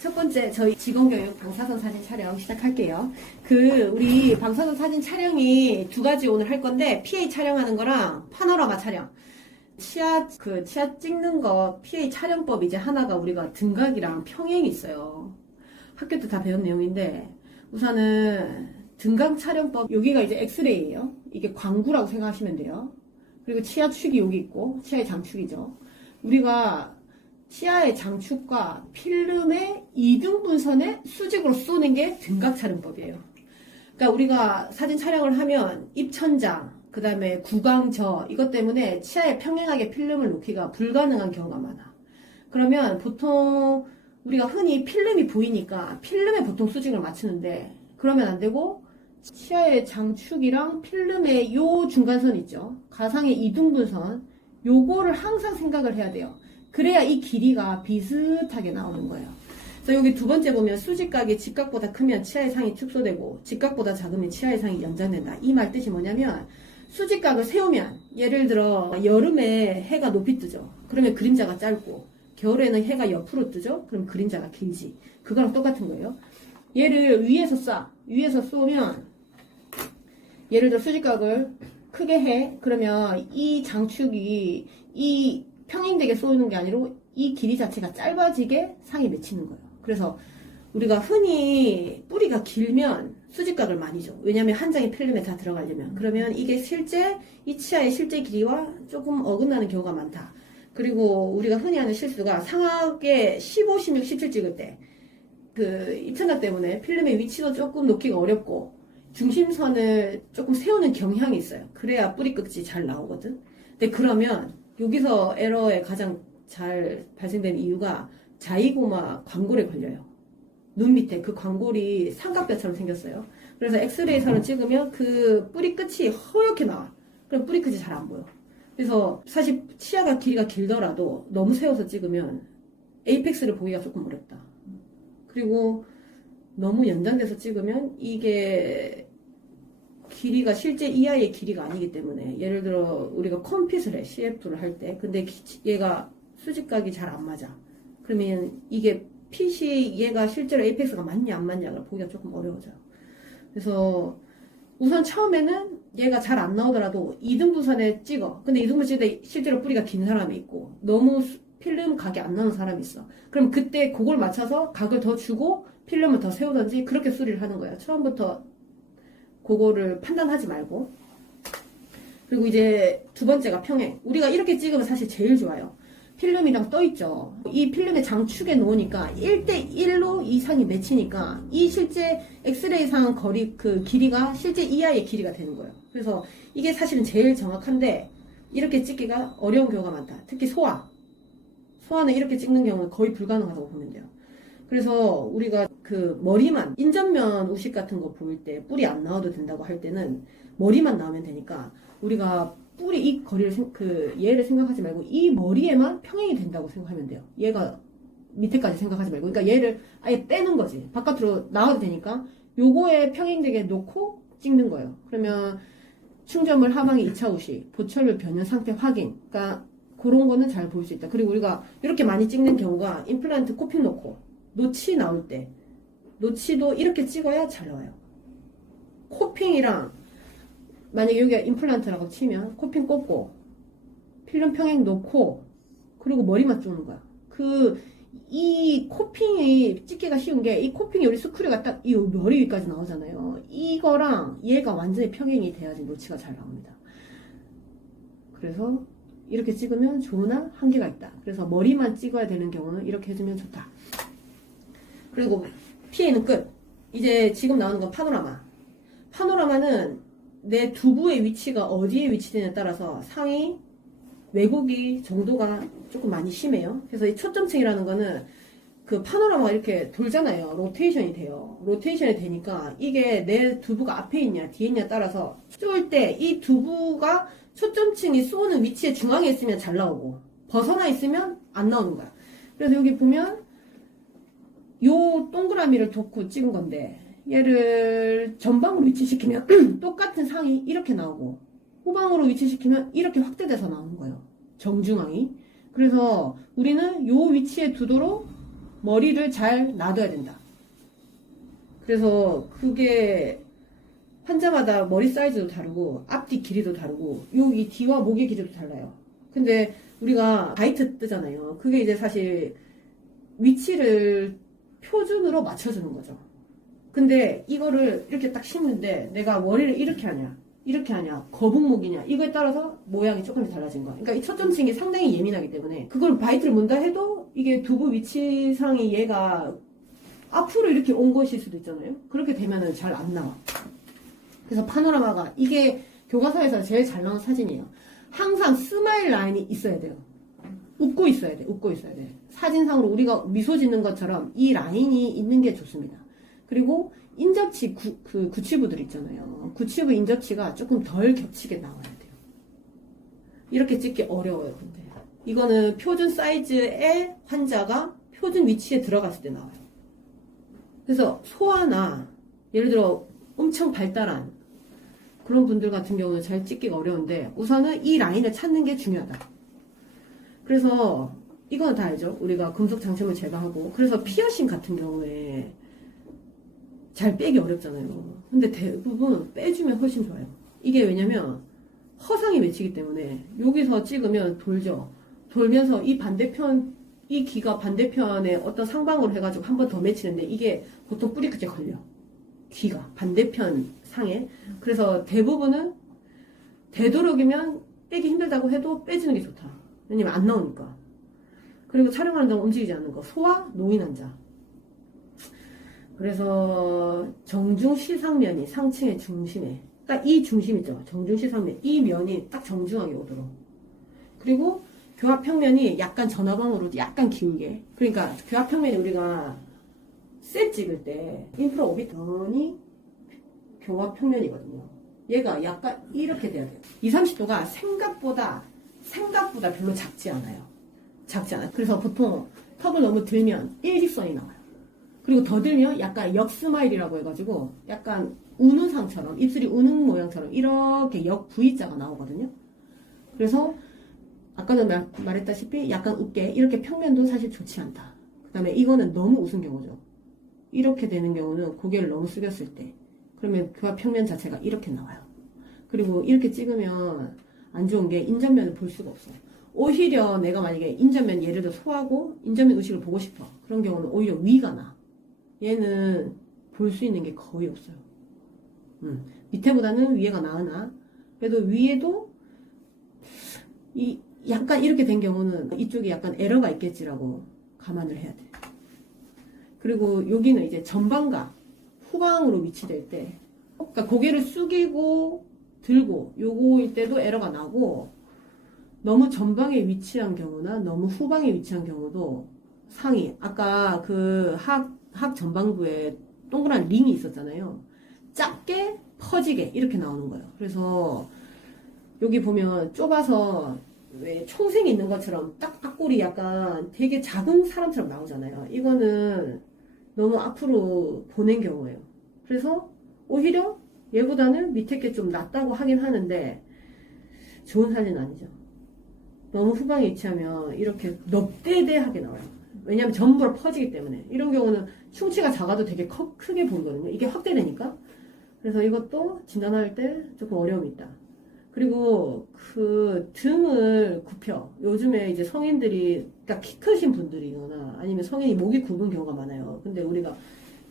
첫 번째 저희 직원교육 방사선 사진 촬영 시작할게요. 우리 방사선 사진 촬영이 두 가지 오늘 할 건데 PA 촬영하는 거랑 파노라마 촬영. 치아 찍는 거 PA 촬영법 이제 하나가 우리가 등각이랑 평행이 있어요. 학교 때 다 배운 내용인데 우선은 등각 촬영법 여기가 이제 엑스레이예요. 이게 광구라고 생각하시면 돼요. 그리고 치아 축이 여기 있고 치아의 장축이죠. 우리가 치아의 장축과 필름의 이등분선에 수직으로 쏘는 게 등각 촬영법이에요. 그러니까 우리가 사진 촬영을 하면 입천장, 그 다음에 구강저 이것 때문에 치아에 평행하게 필름을 놓기가 불가능한 경우가 많아. 그러면 보통 우리가 흔히 필름이 보이니까 필름에 보통 수직을 맞추는데 그러면 안 되고 치아의 장축이랑 필름의 요 중간선 있죠. 가상의 이등분선 요거를 항상 생각을 해야 돼요. 그래야 이 길이가 비슷하게 나오는 거예요. 그래서 여기 두 번째 보면 수직각이 직각보다 크면 치아의 상이 축소되고 직각보다 작으면 치아의 상이 연장된다. 이 말 뜻이 뭐냐면 수직각을 세우면 예를 들어 여름에 해가 높이 뜨죠. 그러면 그림자가 짧고 겨울에는 해가 옆으로 뜨죠. 그럼 그림자가 길지. 그거랑 똑같은 거예요. 얘를 위에서 쏘면 예를 들어 수직각을 크게 해. 그러면 이 장축이 이 평행되게 쏘는 게 아니라 이 길이 자체가 짧아지게 상이 맺히는 거예요. 그래서 우리가 흔히 뿌리가 길면 수직각을 많이 줘. 왜냐면 한 장의 필름에 다 들어가려면. 그러면 이게 실제 이 치아의 실제 길이와 조금 어긋나는 경우가 많다. 그리고 우리가 흔히 하는 실수가 상악에 15, 16, 17 찍을 때 입천각 때문에 필름의 위치도 조금 놓기가 어렵고 중심선을 조금 세우는 경향이 있어요. 그래야 뿌리 끝이 잘 나오거든. 근데 그러면 여기서 에러에 가장 잘 발생되는 이유가 자이고마 광골에 걸려요. 눈 밑에 그 광골이 삼각뼈처럼 생겼어요. 그래서 엑스레이선을 찍으면 그 뿌리 끝이 허옇게 나와. 그럼 뿌리 끝이 잘 안 보여. 그래서 사실 치아가 길이가 길더라도 너무 세워서 찍으면 에이펙스를 보기가 조금 어렵다. 그리고 너무 연장돼서 찍으면 이게 길이가 실제 이 아이의 길이가 아니기 때문에 예를 들어 우리가 컴핏을 해 CF를 할 때 근데 얘가 수직각이 잘 안 맞아. 그러면 이게 핏이 얘가 실제로 에이펙스가 맞냐 안 맞냐를 보기가 조금 어려워져요. 그래서 우선 처음에는 얘가 잘 안 나오더라도 이등분선에 찍어. 근데 이등분선 찍을 때 실제로 뿌리가 긴 사람이 있고 너무 필름 각이 안 나오는 사람이 있어. 그럼 그때 그걸 맞춰서 각을 더 주고 필름을 더 세우든지 그렇게 수리를 하는 거예요. 처음부터 그거를 판단하지 말고. 그리고 이제 두 번째가 평행. 우리가 이렇게 찍으면 사실 제일 좋아요. 필름이랑 떠있죠. 이 필름의 장축에 놓으니까 1대1로 이 상이 맺히니까 이 실제 엑스레이 상 거리 길이가 실제 이 아이의 길이가 되는 거예요. 그래서 이게 사실은 제일 정확한데 이렇게 찍기가 어려운 경우가 많다. 특히 소아는 이렇게 찍는 경우는 거의 불가능하다고 보면 돼요. 그래서 우리가 머리만 인전면 우식 같은 거 보일 때 뿌리 안 나와도 된다고 할 때는 머리만 나오면 되니까 우리가 뿌리 이 거리를 얘를 생각하지 말고 이 머리에만 평행이 된다고 생각하면 돼요. 얘가 밑에까지 생각하지 말고 그러니까 얘를 아예 빼는 거지. 바깥으로 나와도 되니까 요거에 평행되게 놓고 찍는 거예요. 그러면 충전물 하방이 2차 우식, 보철물 변형 상태 확인. 그러니까 그런 거는 잘 볼 수 있다. 그리고 우리가 이렇게 많이 찍는 경우가 임플란트 코핀 놓고 노치 나올 때 노치도 이렇게 찍어야 잘 나와요. 코핑이랑 만약에 여기가 임플란트라고 치면 코핑 꽂고 필름 평행 놓고 그리고 머리만 쪼는 거야. 이 코핑이 찍기가 쉬운 게 이 코핑이 우리 스크류가 딱 이 머리 위까지 나오잖아요. 이거랑 얘가 완전히 평행이 돼야지 노치가 잘 나옵니다. 그래서 이렇게 찍으면 좋으나 한계가 있다. 그래서 머리만 찍어야 되는 경우는 이렇게 해주면 좋다. 그리고 PA는 끝. 이제 지금 나오는 건 파노라마. 파노라마는 내 두부의 위치가 어디에 위치되냐에 따라서 상이 왜곡이 정도가 조금 많이 심해요. 그래서 이 초점층이라는 거는 파노라마가 이렇게 돌잖아요. 로테이션이 돼요. 로테이션이 되니까 이게 내 두부가 앞에 있냐 뒤에 있냐에 따라서 쏠 때 이 두부가 초점층이 쏘는 위치의 중앙에 있으면 잘 나오고 벗어나 있으면 안 나오는 거야. 그래서 여기 보면 요 동그라미를 놓고 찍은 건데 얘를 전방으로 위치시키면 똑같은 상이 이렇게 나오고 후방으로 위치시키면 이렇게 확대돼서 나오는 거예요. 정중앙이. 그래서 우리는 요 위치에 두도록 머리를 잘 놔둬야 된다. 그래서 그게 환자마다 머리 사이즈도 다르고 앞뒤 길이도 다르고 이 뒤와 목의 길이도 달라요. 근데 우리가 바이트 뜨잖아요. 그게 이제 사실 위치를 표준으로 맞춰주는 거죠. 근데 이거를 이렇게 딱 심는데 내가 머리를 이렇게 하냐, 거북목이냐, 이거에 따라서 모양이 조금씩 달라진 거야. 그러니까 이 초점층이 상당히 예민하기 때문에 그걸 바이트를 문다 해도 이게 두부 위치상이 얘가 앞으로 이렇게 온 것일 수도 있잖아요. 그렇게 되면은 잘 안 나와. 그래서 파노라마가 이게 교과서에서 제일 잘 나온 사진이에요. 항상 스마일 라인이 있어야 돼요. 웃고 있어야 돼. 사진상으로 우리가 미소 짓는 것처럼 이 라인이 있는 게 좋습니다. 그리고 인접치 구치부들 있잖아요. 구치부 인접치가 조금 덜 겹치게 나와야 돼요. 이렇게 찍기 어려워요. 근데 이거는 표준 사이즈의 환자가 표준 위치에 들어갔을 때 나와요. 그래서 소아나 예를 들어 엄청 발달한 그런 분들 같은 경우는 잘 찍기가 어려운데 우선은 이 라인을 찾는 게 중요하다. 그래서 이건 다 알죠. 우리가 금속 장점을 제거하고 그래서 피어싱 같은 경우에 잘 빼기 어렵잖아요. 근데 대부분 빼주면 훨씬 좋아요. 이게 왜냐면 허상이 맺히기 때문에 여기서 찍으면 돌죠. 돌면서 이 반대편 이 귀가 반대편에 어떤 상방으로 해가지고 한 번 더 맺히는데 이게 보통 뿌리 끝에 걸려. 귀가 반대편 상에. 그래서 대부분은 되도록이면 빼기 힘들다고 해도 빼주는 게 좋다. 왜냐면 안 나오니까. 그리고 촬영하는 동안 움직이지 않는 거. 소아, 노인 환자. 그래서 정중 시상면이 상층의 중심에 딱 이 중심 있죠. 정중 시상면 이 면이 딱 정중하게 오도록. 그리고 교합평면이 약간 전화방으로 약간 기울게. 그러니까 교합평면이 우리가 셀 찍을 때 인프라 오비턴이 교합평면이거든요. 얘가 약간 이렇게 돼야 돼요. 20, 30도가 생각보다 별로 작지 않아요. 그래서 보통 턱을 너무 들면 일직선이 나와요. 그리고 더 들면 약간 역스마일이라고 해가지고 약간 우는 상처럼 입술이 우는 모양처럼 이렇게 역 V자가 나오거든요. 그래서 아까도 말했다시피 약간 웃게 이렇게 평면도 사실 좋지 않다. 그 다음에 이거는 너무 웃은 경우죠. 이렇게 되는 경우는 고개를 너무 숙였을 때 그러면 교합 평면 자체가 이렇게 나와요. 그리고 이렇게 찍으면 안 좋은 게 인전면을 볼 수가 없어요. 오히려 내가 만약에 인전면 예를 들어 소하고 인전면 의식을 보고 싶어. 그런 경우는 오히려 위가 나. 얘는 볼 수 있는 게 거의 없어요. 밑에보다는 위에가 나으나 그래도 위에도 약간 이렇게 된 경우는 이쪽에 약간 에러가 있겠지라고 감안을 해야 돼. 그리고 여기는 이제 전방과 후방으로 위치될 때 그러니까 고개를 숙이고 들고 요거일 때도 에러가 나고 너무 전방에 위치한 경우나 너무 후방에 위치한 경우도 상이 아까 그 학 전방부에 동그란 링이 있었잖아요. 작게 퍼지게 이렇게 나오는 거예요. 그래서 여기 보면 좁아서 왜 총생이 있는 것처럼 딱 앞골이 약간 되게 작은 사람처럼 나오잖아요. 이거는 너무 앞으로 보낸 경우예요. 그래서 오히려 얘보다는 밑에 게 좀 낫다고 하긴 하는데 좋은 사진은 아니죠. 너무 후방에 위치하면 이렇게 넙대대하게 나와요. 왜냐하면 전부로 퍼지기 때문에. 이런 경우는 충치가 작아도 되게 크게 보이거든요. 이게 확대되니까. 그래서 이것도 진단할 때 조금 어려움이 있다. 그리고 그 등을 굽혀. 요즘에 이제 성인들이, 그러니까 키 크신 분들이거나 아니면 성인이 목이 굵은 경우가 많아요. 근데 우리가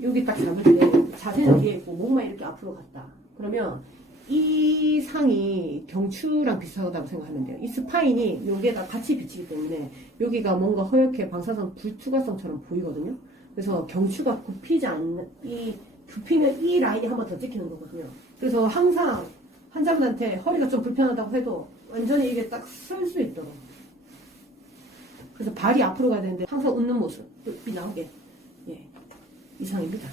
여기 딱 잡을 때 자세는 뒤에 있고 목만 이렇게 앞으로 갔다. 그러면 이 상이 경추랑 비슷하다고 생각하면 돼요. 이 스파인이 여기에다 같이 비치기 때문에 여기가 뭔가 허옇게 방사선 불투과성처럼 보이거든요. 그래서 경추가 굽히지 않는, 굽히면 이 라인이 한 번 더 찍히는 거거든요. 그래서 항상 환자분한테 허리가 좀 불편하다고 해도 완전히 이게 딱 설 수 있도록. 그래서 발이 앞으로 가야 되는데 항상 웃는 모습, 이 나오게. 예, 이상입니다.